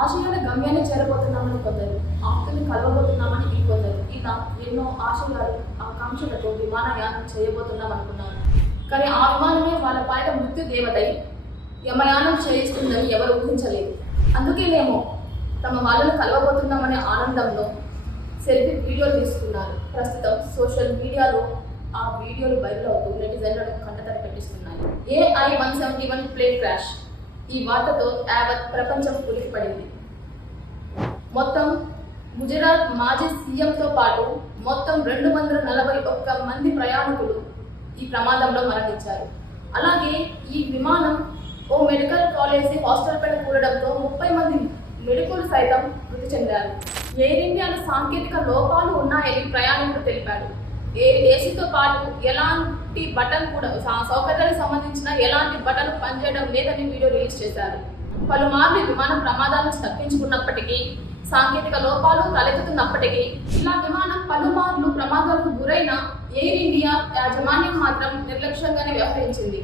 ఆశయాల గమ్యాన్ని చేరబోతున్నామని కొందరు, ఆప్తులు కలవబోతున్నామని ఇంకొందరు. ఇలా ఎన్నో ఆశయాలు, ఆకాంక్షలతో విమానయానం చేయబోతున్నాం అనుకున్నారు. కానీ ఆ విమానమే వాళ్ళ పైన మృత్యు దేవతై యమయానం చేయిస్తుందని ఎవరు ఊహించలేదు. అందుకేనేమో తమ వాళ్ళను కలవబోతున్నామనే ఆనందంలో సెల్ఫీ వీడియోలు తీసుకున్నారు. ప్రస్తుతం సోషల్ మీడియాలో ఆ వీడియోలు వైరల్ అవుతూ నెటిజన్లను కంటతడి పెట్టిస్తున్నాయి. AI-171 plane crash. ఈ వార్తతో యావత్ ప్రపంచం ఉలిక్కిపడింది. మొత్తం గుజరాత్ మాజీ సీఎంతో పాటు మొత్తం 241 మంది ప్రయాణికులు ఈ ప్రమాదంలో మరణించారు. అలాగే ఈ విమానం ఓ మెడికల్ కాలేజీ హాస్టల్ పైన కూలడంతో 30 మంది మెడికల్ సైతం మృతి చెందారు. ఎయిర్ ఇండియాలో సాంకేతిక లోపాలు ఉన్నాయని ప్రయాణికులు తెలిపారు. ఏసీతో పాటు ఎలాంటి బటన్ కూడా సౌకర్యాలకు సంబంధించిన ఎలాంటి బటన్ పనిచేయడం లేదని వీడియో రిలీజ్ చేశారు. పలుమార్లు విమానం ప్రమాదాల నుంచి తప్పించుకున్నప్పటికీ, సాంకేతిక లోపాలు తలెత్తుతున్నప్పటికీ, ఇలా విమానం పలుమార్లు ప్రమాదాలకు గురైన ఎయిర్ ఇండియా యాజమాన్యం మాత్రం నిర్లక్ష్యంగానే వ్యవహరించింది.